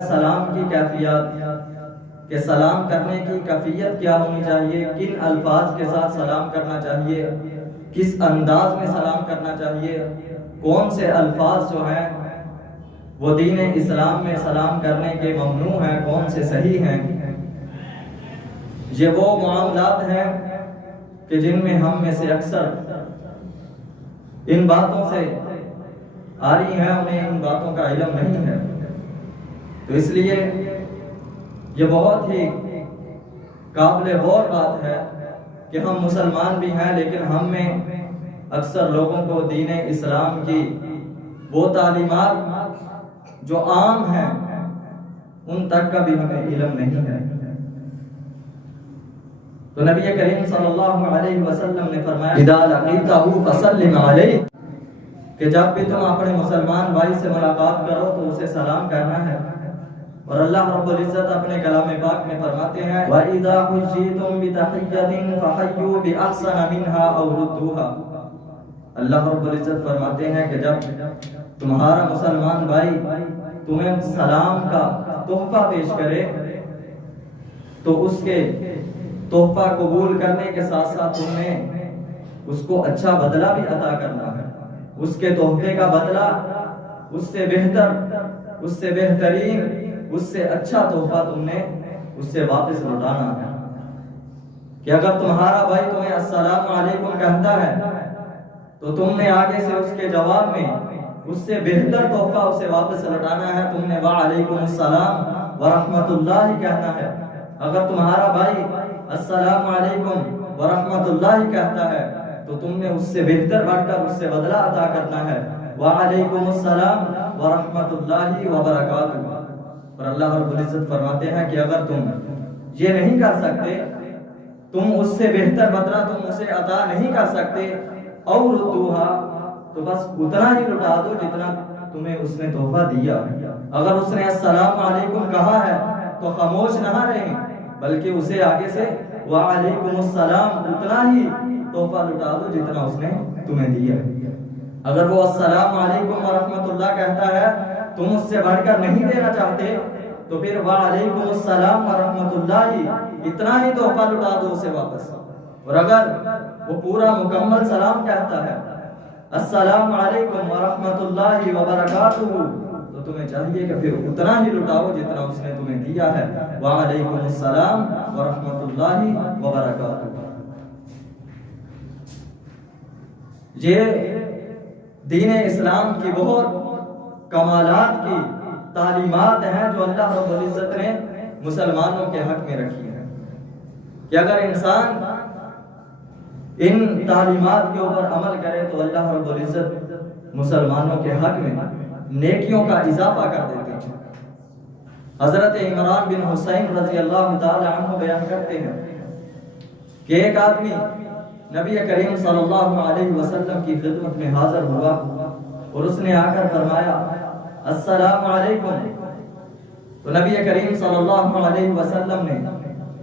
سلام کی کیفیت کہ سلام کرنے کی کیفیت کیا ہونی چاہیے، کن الفاظ کے ساتھ سلام کرنا چاہیے، کس انداز میں سلام کرنا چاہیے، کون سے الفاظ جو ہیں وہ دین اسلام میں سلام کرنے کے ممنوع ہیں، کون سے صحیح ہیں۔ یہ وہ معاملات ہیں کہ جن میں ہم میں سے اکثر ان باتوں سے آری ہیں، انہیں ان باتوں کا علم نہیں ہے۔ تو اس لیے یہ بہت ہی قابل غور بات ہے کہ ہم مسلمان بھی ہیں، لیکن ہم میں اکثر لوگوں کو دین اسلام کی وہ تعلیمات جو عام ہیں ان تک کا بھی ہمیں علم نہیں ہے۔ تو نبی کریم صلی اللہ علیہ وسلم نے فرمایا اذا لقیتہ فسلم علیہ کہ جب بھی تم اپنے مسلمان بھائی سے ملاقات کرو تو اسے سلام کرنا ہے۔ اور اللہ رب العزت اپنے کلام پاک میں فرماتے ہیں وَإِذَا حُيِّيتُم بِتَحِيَّةٍ فَحَيُّوا بِأَحْسَنَ مِنْهَا أَوْ رُدُّوهَا۔ اللہ رب العزت فرماتے ہیں کہ جب تمہارا مسلمان بھائی تمہیں سلام کا تحفہ پیش کرے تو اس کے تحفہ قبول کرنے کے ساتھ ساتھ تم نے اس کو اچھا بدلہ بھی عطا کرنا ہے۔ اس کے تحفے کا بدلہ اس سے بہتر، اس سے بہترین، اس سے اچھا تحفہ تم نے اس سے واپس لوٹانا ہے۔ کہ اگر تمہارا بھائی تمہیں السلام علیکم کہتا ہے تو تم نے آگے سے اس کے جواب میں اس سے بہتر تحفہ اسے واپس لوٹانا ہے، تم نے وعلیکم السلام ورحمۃ اللہ کہنا ہے۔ اگر تمہارا بھائی السلام علیکم ورحمۃ اللہ کہتا ہے تو تم نے اس سے بہتر بڑھ کر اس سے بدلہ عطا کرنا ہے، وعلیکم السلام ورحمۃ اللہ وبرکاتہ۔ اور اللہ رب العزت فرماتے ہیں کہ اگر تم یہ نہیں کر سکتے، تم اس سے بہتر بدلہ تم اسے عطا نہیں کر سکتے، اور ردوہا تو بس اتنا ہی لٹا دو جتنا تمہیں اس نے تحفہ دیا۔ اگر اس نے السلام علیکم کہا ہے تو خاموش نہ رہیں، بلکہ اسے آگے سے وعلیکم السلام اتنا ہی تحفہ لٹا دو جتنا اس نے تمہیں دیا۔ اگر وہ السلام علیکم ورحمۃ اللہ کہتا ہے تم اس سے بڑھ کر نہیں دینا چاہتے تو پھر وعلیکم السلام ورحمۃ اللہ اتنا ہی تحفہ لٹا دو اسے واپس۔ اور اگر وہ پورا مکمل سلام کہتا ہے السلام علیکم ورحمۃ اللہ وبرکاتہ تو تمہیں چاہیے کہ پھر اتنا ہی لٹاؤ جتنا اس نے تمہیں دیا ہے، وعلیکم السلام ورحمۃ اللہ وبرکاتہ۔ یہ دین اسلام کی بہت کمالات کی تعلیمات ہیں جو اللہ رب العزت نے مسلمانوں کے حق میں رکھی ہیں، کہ اگر انسان ان تعلیمات کے اوپر عمل کرے تو اللہ رب العزت مسلمانوں کے حق میں نیکیوں کا اضافہ کر دیتے ہیں۔ حضرت عمران بن حسین رضی اللہ تعالی عنہ بیان کرتے ہیں کہ ایک آدمی نبی کریم صلی اللہ علیہ وسلم کی خدمت میں حاضر ہوا اور اس نے آ کر فرمایا السلام علیکم، تو نبی کریم صلی اللہ علیہ وسلم نے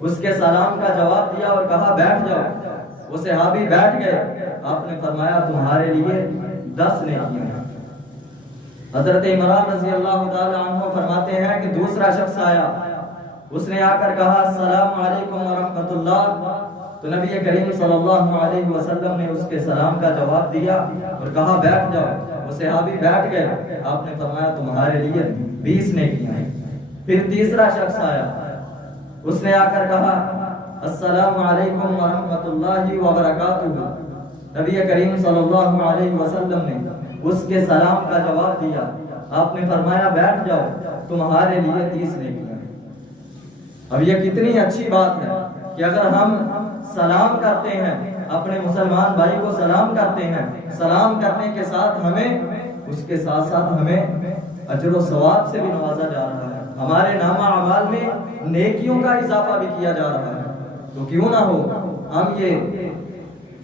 اس کے سلام کا جواب دیا اور کہا بیٹھ جاؤ۔ وہ صحابی بیٹھ گئے، آپ نے فرمایا تمہارے لیے 10 نیکیاں ہیں۔ حضرت عمران رضی اللہ تعالی عنہ فرماتے ہیں کہ دوسرا شخص آیا، اس نے آ کر کہا السلام علیکم ورحمۃ اللہ، تو نبی کریم صلی اللہ علیہ وسلم نے اس کے سلام کا جواب دیا اور کہا بیٹھ جاؤ۔ وہ صحابی بیٹھ گئے، آپ نے فرمایا تمہارے لیے 20 نیکیاں ہیں۔ پھر تیسرا شخص آیا، اس نے آ کر کہا السلام علیکم ورحمۃ اللہ وبرکاتہ، نبی کریم صلی اللہ علیہ وسلم نے اس کے سلام کا جواب دیا، آپ نے فرمایا بیٹھ جاؤ، تمہارے لیے 30 نیکیاں ہیں۔ اب یہ کتنی اچھی بات ہے کہ اگر ہم سلام کرتے ہیں، اپنے مسلمان بھائی کو سلام کرتے ہیں، سلام کرنے کے ساتھ ہمیں اس کے ساتھ ساتھ ہمیں اجر و ثواب سے بھی نوازا جا رہا ہے، ہمارے نامہ اعمال میں نیکیوں کا اضافہ بھی کیا جا رہا ہے۔ تو کیوں نہ ہو ہم یہ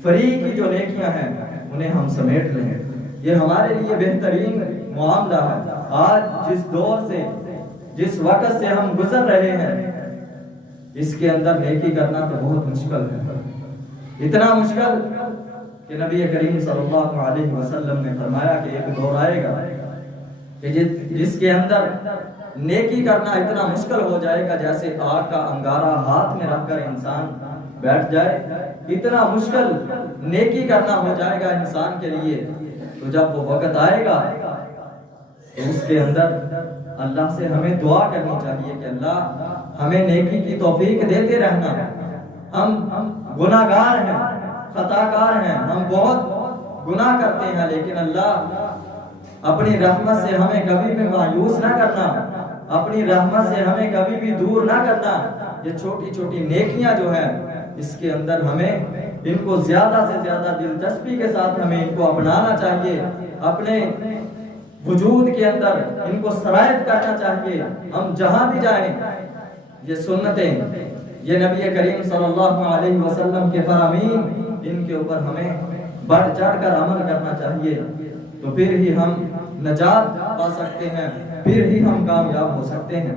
فری کی جو نیکیاں ہیں انہیں ہم سمیٹ لیں، یہ ہمارے لیے بہترین معاملہ ہے۔ آج جس دور سے، جس وقت سے ہم گزر رہے ہیں، اس کے اندر نیکی کرنا تو بہت مشکل ہے، اتنا مشکل کہ نبی کریم صلی اللہ علیہ وسلم نے فرمایا کہ ایک دور آئے گا کہ جس کے اندر نیکی کرنا اتنا مشکل ہو جائے گا جیسے آگ کا انگارہ ہاتھ میں رکھ کر انسان بیٹھ جائے، اتنا مشکل نیکی کرنا ہو جائے گا انسان کے لیے۔ تو جب وہ وقت آئے گا تو اس کے اندر اللہ سے ہمیں دعا کرنی چاہیے کہ اللہ ہمیں نیکی کی توفیق دیتے رہنا۔ ہم گناہ گار ہیں، خطا کار ہیں، ہم بہت گناہ کرتے ہیں، لیکن اللہ اپنی رحمت سے ہمیں کبھی بھی مایوس نہ کرنا، اپنی رحمت سے ہمیں کبھی بھی دور نہ کرنا۔ یہ چھوٹی چھوٹی نیکیاں جو ہیں اس کے اندر ہمیں ان کو زیادہ سے زیادہ دلچسپی کے ساتھ ہمیں ان کو اپنانا چاہیے، اپنے وجود کے اندر ان کو سرایت کرنا چاہیے۔ ہم جہاں بھی جائیں یہ سنتیں، یہ نبی کریم صلی اللہ علیہ وسلم کے فرامین، ان کے اوپر ہمیں بڑھ چڑھ کر عمل کرنا چاہیے، تو پھر ہی ہم نجات پا سکتے ہیں، پھر ہی ہم کامیاب ہو سکتے ہیں۔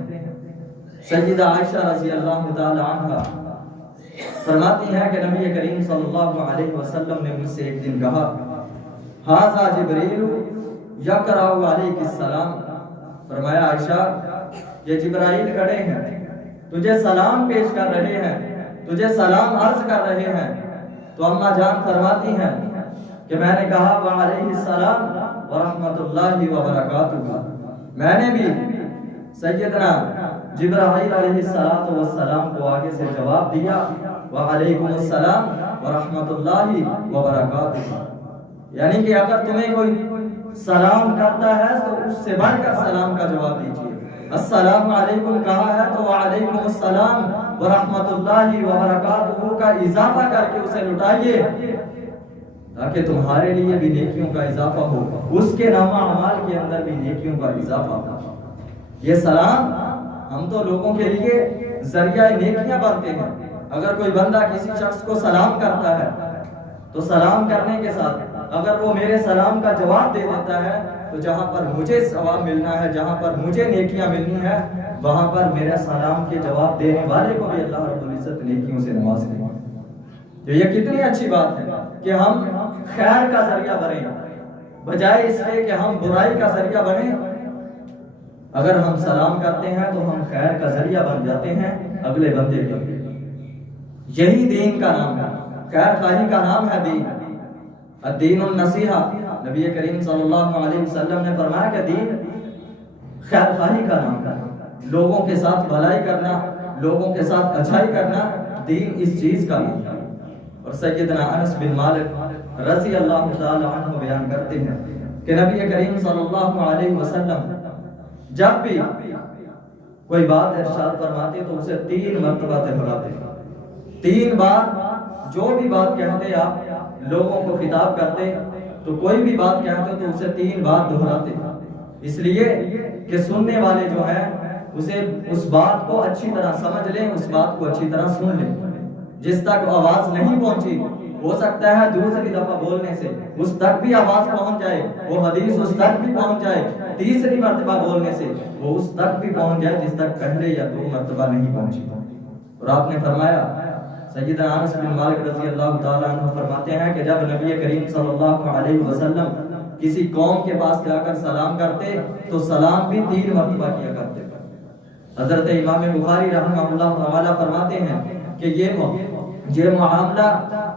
سیدہ عائشہ رضی اللہ تعالی عنہا فرماتی ہیں کہ نبی کریم صلی اللہ علیہ وسلم نے مجھ سے ایک دن کہا، ھذا جبریل یقرأ علیک السلام، فرمایا عائشہ یہ جبرائیل کھڑے ہیں، تجھے سلام پیش کر رہے ہیں، تجھے سلام عرض کر رہے ہیں۔ تو اماں جان فرماتی ہیں کہ میں نے کہا وعلیہ السلام ورحمۃ اللہ وبرکاتہ، میں نے بھی سیدنا جبرائیل علیہ السلام کو آگے سے جواب دیا وعلیکم السلام ورحمۃ اللہ وبرکاتہ، یعنی کہ اگر تمہیں کوئی سلام کرتا ہے تو اس سے بڑھ کر سلام کا جواب دیجیے۔ السلام علیکم کہا ہے تو وعلیکم السلام ورحمۃ اللہ وبرکاتہ کا اضافہ کر کے اسے لٹائیے، تاکہ تمہارے لیے بھی نیکیوں کا اضافہ ہو، اس کے نامہ اعمال کے اندر بھی نیکیوں کا اضافہ ہو۔ یہ سلام ہم تو لوگوں کے لیے ذریعہ نیکیاں بنتے ہیں۔ اگر کوئی بندہ کسی شخص کو سلام کرتا ہے تو سلام کرنے کے ساتھ اگر وہ میرے سلام کا جواب دے دیتا ہے تو جہاں پر مجھے ثواب ملنا ہے، جہاں پر مجھے نیکیاں ملنی ہے، وہاں پر میرے سلام کے جواب دینے والے کو بھی اللہ رب العزت نیکیوں سے نواز دے۔ تو یہ کتنی اچھی بات ہے کہ ہم خیر کا ذریعہ بنیں بجائے اس لیے کہ ہم برائی کا ذریعہ بنیں۔ اگر ہم سلام کرتے ہیں تو ہم خیر کا ذریعہ بن جاتے ہیں اگلے بندے کے لیے۔ یہی دین کا نام ہے، خیر خواہی کا نام ہے دین۔ الدین النصیحہ، نبی کریم صلی اللہ علیہ وسلم نے فرمایا کہ دین خیر خواہی کا نام ہے، لوگوں کے ساتھ بھلائی کرنا، لوگوں کے ساتھ اچھائی کرنا، دین اس چیز کا نام ہے۔ اور سیدنا انس بن مالک رضی اللہ تعالی عنہ بیان کرتے ہیں کہ نبی کریم صلی اللہ علیہ وسلم جب بھی کوئی بات ارشاد فرماتے تو اسے 3 مرتبہ دہراتے، 3 بار جو بھی بات کہتے آپ لوگوں کو خطاب کرتے تو کوئی بھی بات کہتے تو اسے 3 بار دہراتے، اس لیے کہ سننے والے جو ہیں اسے اس بات کو اچھی طرح سمجھ لیں، اس بات کو اچھی طرح سن لیں۔ جس تک آواز نہیں پہنچی ہو سکتا ہے دوسری دفعہ بولنے سے اس تک بھی آواز پہنچ جائے، وہ حدیث اس تک بھی پہنچ جائے، تیسری مرتبہ بولنے سے وہ اس تک بھی پہنچ جائے جس تک پہلے یا 2 مرتبہ نہیں پہنچی۔ اور آپ نے فرمایا، سیدنا انس بن مالک رضی اللہ تعالیٰ عنہ فرماتے ہیں کہ جب نبی کریم صلی اللہ علیہ وسلم کسی قوم کے پاس جا کر سلام کرتے تو سلام بھی 3 مرتبہ کیا کرتے۔ حضرت امام بخاری رحمہ اللہ تعالیٰ فرماتے ہیں کہ یہ معاملہ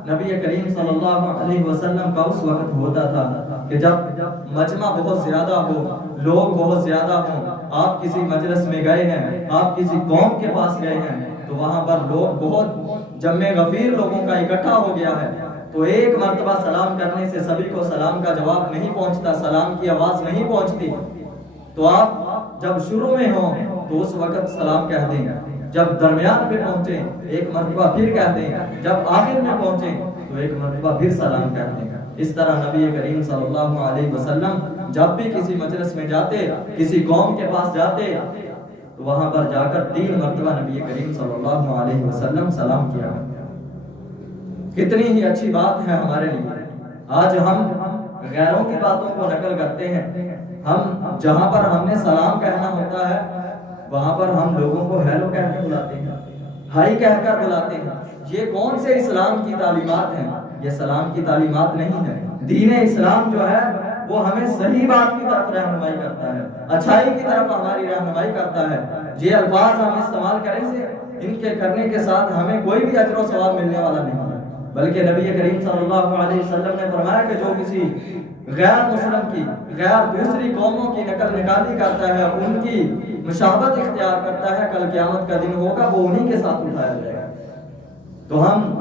نبی کریم صلی اللہ علیہ وسلم کا اس وقت ہوتا تھا کہ جب مجمع بہت زیادہ ہو، لوگ بہت زیادہ ہوں، آپ کسی مجلس میں گئے ہیں، آپ کسی قوم کے پاس گئے ہیں تو وہاں پر لوگ بہت جمع غفیر لوگوں کا اکٹھا ہو گیا ہے، تو 1 مرتبہ سلام کرنے سے سبھی کو سلام کا جواب نہیں پہنچتا، سلام کی آواز نہیں پہنچتی، تو آپ جب شروع میں ہوں تو اس وقت سلام کہہ دیں، جب درمیان میں پہنچے 1 مرتبہ پھر کہہ دیں، جب آخر میں پہنچے تو 1 مرتبہ پھر سلام کہہ دیں۔ اس طرح نبی کریم صلی اللہ علیہ وسلم جب بھی کسی مجلس میں جاتے، کسی قوم کے پاس جاتے تو وہاں پر جا کر 3 مرتبہ نبی کریم صلی اللہ علیہ وسلم سلام کیا۔ کتنی ہی اچھی بات ہے ہمارے لیے۔ آج ہم غیروں کی باتوں کو نقل کرتے ہیں، ہم جہاں پر ہم نے سلام کہنا ہوتا ہے وہاں پر ہم لوگوں کو ہیلو کہہ کر بلاتے ہیں، ہائی کہہ کر بلاتے ہیں۔ یہ کون سے اسلام کی تعلیمات ہیں؟ یہ سلام کی تعلیمات نہیں ہے۔ دین اسلام جو ہے وہ ہمیں صحیح بات کی طرف رہنمائی کرتا ہے، اچھائی کی طرف ہماری رہنمائی کرتا ہے۔ یہ الفاظ ہم استعمال کریں سے ان کے کرنے کے ساتھ ہمیں کوئی بھی اجر و ثواب ملنے والا نہیں ہے، بلکہ نبی کریم صلی اللہ علیہ وسلم نے فرمایا کہ جو کسی غیر مسلم کی، غیر دوسری قوموں کی نقل نکالی کرتا ہے، ان کی مشابہت اختیار کرتا ہے، کل قیامت کا دن ہوگا وہ انہی کے ساتھ اٹھایا جائے گا۔ تو ہم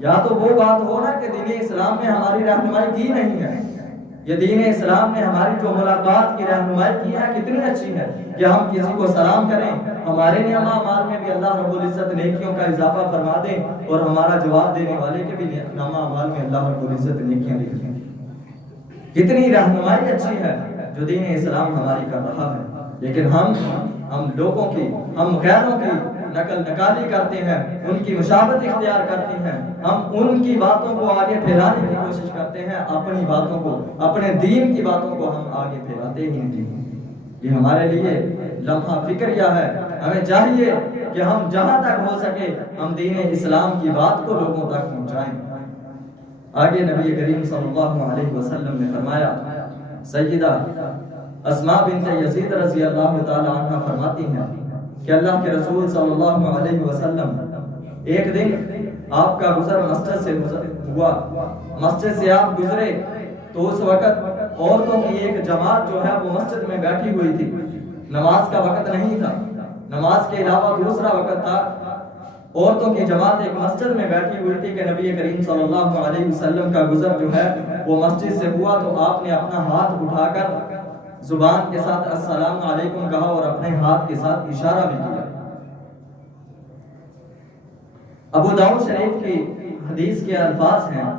یا تو وہ بات ہو نا کہ دین اسلام نے ہماری رہنمائی کی نہیں ہے، یہ دین اسلام نے ہماری جو ملاقات کی رہنمائی کی ہے کتنی اچھی ہے کہ ہم کسی کو سلام کریں، ہمارے نعمہ اعمال میں بھی اللہ رب العزت نیکیوں کا اضافہ فرما دے، اور ہمارا جواب دینے والے کے بھی نعمہ اعمال میں اللہ رب العزت نیکیاں لکھ دیں۔ کتنی رہنمائی اچھی ہے جو دین اسلام ہماری کر رہا ہے، لیکن ہم لوگوں کی، ہم غیروں کی نقل نکالی کرتے ہیں، ان کی مشابہت اختیار کرتے ہیں، ہم ان کی باتوں کو آگے پھیلانے کی کوشش کرتے ہیں، اپنی باتوں کو، اپنے دین کی باتوں کو ہم آگے پھیلاتے ہی نہیں۔ یہ ہمارے لیے لمحہ فکریہ ہے، ہمیں چاہیے کہ ہم جہاں تک ہو سکے ہم دین اسلام کی بات کو لوگوں تک پہنچائیں۔ آگے نبی کریم صلی اللہ علیہ وسلم نے فرمایا، سیدہ اسماء بنت یزید رضی اللہ تعالی عنہ فرماتی ہیں کہ اللہ کے رسول صلی اللہ علیہ وسلم ایک دن آپ کا گزر مسجد سے ہوا، مسجد سے آپ گزرے تو اس وقت عورتوں کی ایک جماعت جو ہے وہ مسجد میں بیٹھی ہوئی تھی، نماز کا وقت نہیں تھا، نماز کے علاوہ دوسرا وقت تھا، عورتوں کی جماعت ایک مسجد میں بیٹھی ہوئی تھی کہ نبی کریم صلی اللہ علیہ وسلم کا گزر جو ہے وہ مسجد سے ہوا تو آپ نے اپنا ہاتھ اٹھا کر زبان کے ساتھ السلام علیکم کہا اور اپنے ہاتھ کے ساتھ اشارہ بھی کیا۔ ابو داؤد شریف کی حدیث کے الفاظ ہیں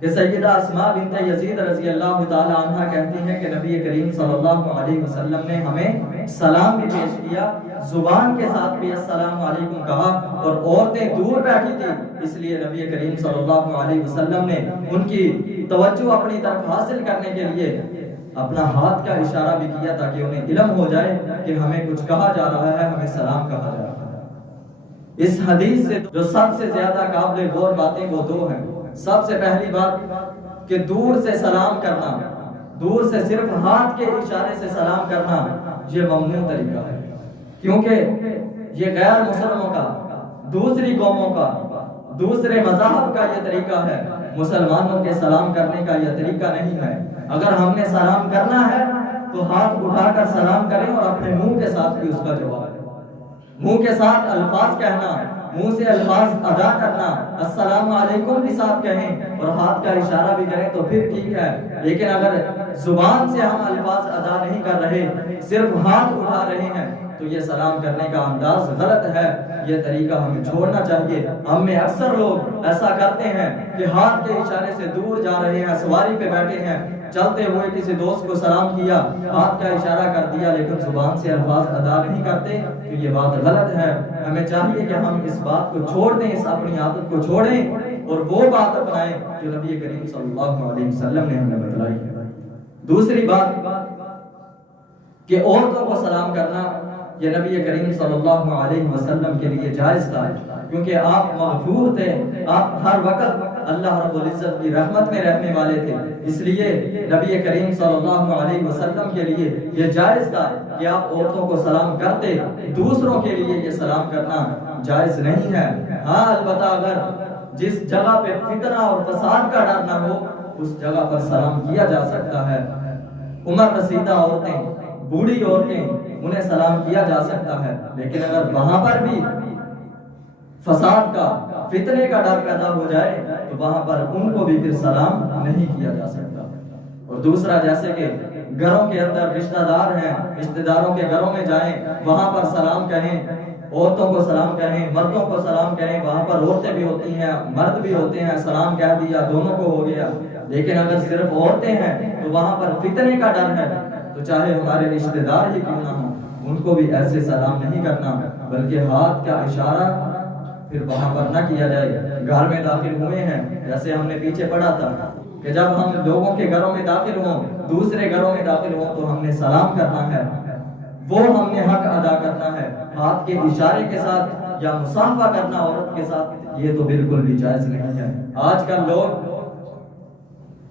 کہ سیدہ اسماء بنت یزید رضی اللہ تعالی عنہ کہتی ہیں کہ نبی کریم صلی اللہ علیہ وسلم نے ہمیں سلام بھی پیش کیا، زبان کے ساتھ بھی السلام علیکم کہا، اور عورتیں دور بیٹھی تھی اس لیے نبی کریم صلی اللہ علیہ وسلم نے ان کی توجہ اپنی طرف حاصل کرنے کے لیے اپنا ہاتھ کا اشارہ بھی کیا تاکہ انہیں علم ہو جائے کہ ہمیں کچھ کہا جا رہا ہے، ہمیں سلام کہا جا رہا ہے۔ اس حدیث سے جو سب سے زیادہ قابل غور باتیں وہ دو ہیں۔ سب سے پہلی بات کہ دور سے سلام کرنا، دور سے صرف ہاتھ کے اشارے سے سلام کرنا یہ ممنوع طریقہ ہے، کیونکہ یہ غیر مسلموں کا، دوسری قوموں کا، دوسرے مذاہب کا یہ طریقہ ہے، مسلمانوں کے سلام کرنے کا یہ طریقہ نہیں ہے۔ اگر ہم نے سلام کرنا ہے تو ہاتھ اٹھا کر سلام کریں اور اپنے منہ کے ساتھ بھی اس کا جواب دیں، منہ کے ساتھ الفاظ کہنا، منہ سے الفاظ ادا کرنا، السلام علیکم بھی ساتھ کہیں اور ہاتھ کا اشارہ بھی کریں تو پھر ٹھیک ہے، لیکن اگر زبان سے ہم الفاظ ادا نہیں کر رہے، صرف ہاتھ اٹھا رہے ہیں تو یہ سلام کرنے کا انداز غلط ہے، یہ طریقہ ہمیں چھوڑنا چاہیے۔ ہم میں اکثر لوگ ایسا کرتے ہیں کہ ہاتھ کے اشارے سے دور جا رہے ہیں، سواری پہ بیٹھے ہیں، چلتے ہوئے کسی دوست کو سلام کیا، ہاتھ کا اشارہ کر دیا لیکن زبان سے الفاظ ادا نہیں کرتے، تو یہ بات غلط ہے۔ ہمیں چاہیے کہ ہم اس بات کو چھوڑ دیں، اس اپنی عادت کو چھوڑیں اور وہ بات اپنائیں جو نبی کریم صلی اللہ علیہ وسلم نے ہمیں بتلائی ہے۔ دوسری بات کہ عورتوں کو سلام کرنا یہ نبی کریم صلی اللہ علیہ وسلم کے لیے جائز تھا، کیونکہ آپ مغفور تھے، آپ ہر وقت اللہ رب العزت کی رحمت میں رہنے والے تھے، اس لیے نبی کریم صلی اللہ علیہ وسلم کے لیے یہ جائز تھا کہ آپ عورتوں کو سلام کرتے، دوسروں کے لیے یہ سلام کرنا جائز نہیں ہے۔ ہاں البتہ اگر جس جگہ پہ فتنہ اور فساد کا ڈر نہ ہو اس جگہ پر سلام کیا جا سکتا ہے۔ عمر رسیدہ عورتیں، بوڑھی عورتیں، انہیں سلام کیا جا سکتا ہے، لیکن اگر وہاں پر بھی فساد کا، فتنے کا ڈر پیدا ہو جائے تو وہاں پر ان کو بھی پھر سلام نہیں کیا جا سکتا۔ اور دوسرا جیسے کہ گھروں کے اندر رشتہ دار ہیں، رشتہ داروں کے گھروں میں جائیں، وہاں پر سلام کہیں، عورتوں کو سلام کہیں، مردوں کو سلام کہیں، وہاں پر عورتیں بھی ہوتی ہیں، مرد بھی ہوتے ہیں، سلام کہہ دیا، دونوں کو ہو گیا۔ لیکن اگر صرف عورتیں ہیں تو وہاں پر فتنے کا ڈر ہے، تو چاہے ہمارے رشتہ دار ہی کیوں نہ ہوں ان کو بھی ایسے سلام نہیں کرنا، بلکہ ہاتھ کا اشارہ پھر وہاں پر نہ کیا جائے۔ گھر میں داخل ہوئے ہیں، جیسے ہم نے پیچھے پڑھا تھا کہ جب ہم لوگوں کے گھروں میں داخل ہوں، دوسرے گھروں میں داخل ہوں تو ہم نے سلام کرنا ہے، وہ ہم نے حق ادا کرنا ہے۔ ہاتھ کے اشارے کے ساتھ یا مصافحہ کرنا عورت کے ساتھ یہ تو بالکل بھی جائز نہیں ہے۔ آج کل لوگ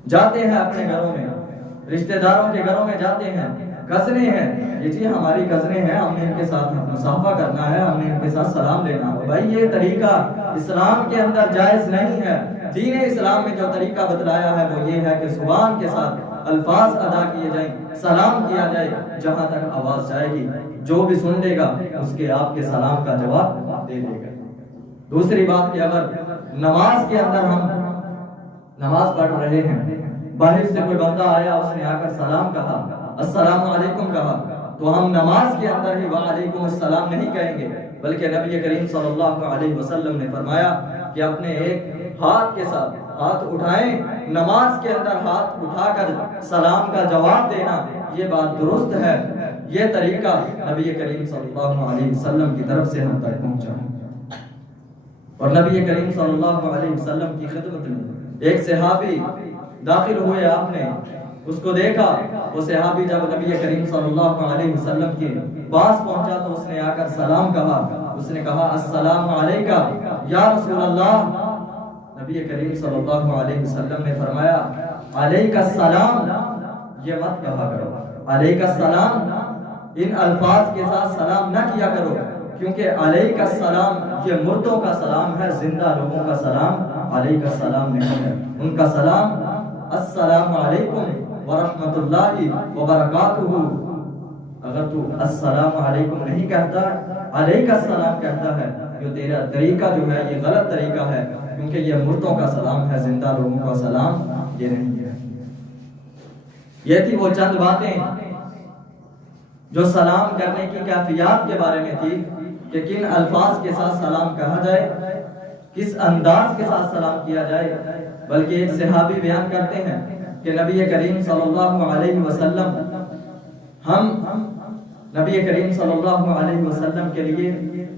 جاتے ہیں اپنے گھروں میں، رشتہ داروں کے گھروں میں جاتے ہیں، کزنیں ہیں، یہ جی ہماری کزنیں ہیں، ہم نے ان کے ساتھ مصافحہ کرنا ہے، ہم نے ان کے ساتھ سلام لینا ہے۔ بھائی یہ طریقہ اسلام کے اندر جائز نہیں ہے۔ دین اسلام میں جو طریقہ بتلایا ہے وہ یہ ہے کہ زبان کے ساتھ الفاظ ادا کیے جائیں، سلام کیا جائے، جہاں تک آواز جائے گی جو بھی سن لے گا اس کے آپ کے سلام کا جواب دے دے گا۔ دوسری بات کہ اگر نماز کے اندر ہم نماز پڑھ رہے ہیں، باہر سے کوئی بندہ آیا، اس نے آ کر سلام کہا، السلام علیکم کہا، تو ہم نماز کے اندر ہی وعلیکم السلام نہیں کہیں گے، بلکہ نبی کریم صلی اللہ علیہ وسلم نے فرمایا کہ اپنے ایک ہاتھ کے ساتھ ہاتھ اٹھائیں، نماز کے اندر ہاتھ اٹھا کر سلام کا جواب دینا یہ بات درست ہے۔ یہ طریقہ نبی کریم صلی اللہ علیہ وسلم کی طرف سے ہم تک پہنچا ہے۔ اور نبی کریم صلی اللہ علیہ وسلم کی خدمت میں ایک صحابی داخل ہوئے، آپ نے اس کو دیکھا، وہ صحابی جب نبی کریم صلی اللہ علیہ وسلم کے پاس پہنچا تو اس نے آ کر سلام کہا، اس نے کہا السلام علیکہ یا رسول اللہ۔ نبی کریم صلی اللہ علیہ وسلم نے فرمایا علیکہ السلام، یہ مت کہا کرو، علیکہ السلام ان الفاظ کے ساتھ سلام نہ کیا کرو، کیونکہ علیکہ السلام یہ مردوں کا سلام ہے، زندہ لوگوں کا سلام علیکہ السلام نہیں ہے۔ ان کا سلام السلام علیکم ورحمۃ اللہ وبرکاتہ۔ اگر تو السلام علیکم نہیں کہتا، علیکہ السلام کہتا ہے، جو تیرا طریقہ جو ہے یہ غلط طریقہ ہے، کیونکہ یہ مردوں کا سلام ہے، زندہ لوگوں کا سلام یہ نہیں ہے۔ یہ تھی وہ چند باتیں جو سلام کرنے کی کیفیات کے بارے میں تھی کہ کن الفاظ کے ساتھ سلام کہا جائے، کس انداز کے ساتھ سلام کیا جائے۔ بلکہ ایک صحابی بیان کرتے ہیں کہ نبی کریم صلی اللہ علیہ وسلم ہم نبی کریم صلی اللہ علیہ وسلم کے لیے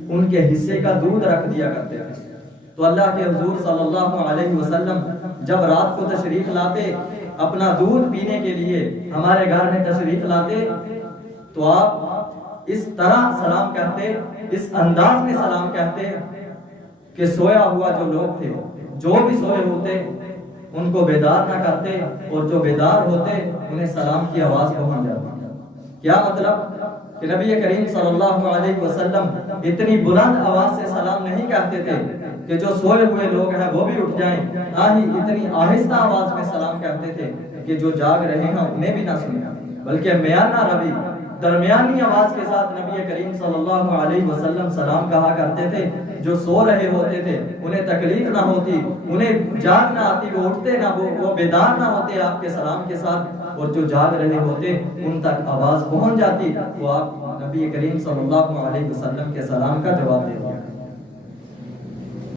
ان کے حصے کا دودھ رکھ دیا کرتے تھے، تو اللہ کے حضور صلی اللہ علیہ وسلم جب رات کو تشریف لاتے، اپنا دودھ پینے کے لیے ہمارے گھر میں تشریف لاتے، تو آپ اس طرح سلام کہتے، اس انداز میں سلام کہتے کہ سویا ہوا جو لوگ تھے، جو بھی سوئے ہوتے ان کو بیدار نہ کرتے، اور جو بیدار ہوتے انہیں سلام کی آواز پہنچ جاتی۔ کیا مطلب کہ نبی کریم صلی اللہ علیہ وسلم اتنی بلند آواز سے سلام نہیں کہتے تھے کہ جو سوئے ہوئے لوگ ہیں وہ بھی اٹھ جائیں، نہ ہی اتنی آہستہ آواز میں سلام کہتے تھے کہ جو جاگ رہے ہیں انہیں بھی نہ سنیں، بلکہ میانہ روی، درمیانی آواز کے ساتھ نبی کریم صلی اللہ علیہ وسلم سلام کہا کرتے تھے۔ جو سو رہے ہوتے تھے انہیں تکلیف نہ ہوتی، انہیں جاگ نہ آتی، وہ اٹھتے نہ، وہ بیدار نہ ہوتے آپ کے سلام کے ساتھ، اور جو جاگ رہے ہوتے ان تک آواز پہنچ جاتی، وہ آپ نبی کریم صلی اللہ علیہ وسلم کے سلام کا جواب دے دیا۔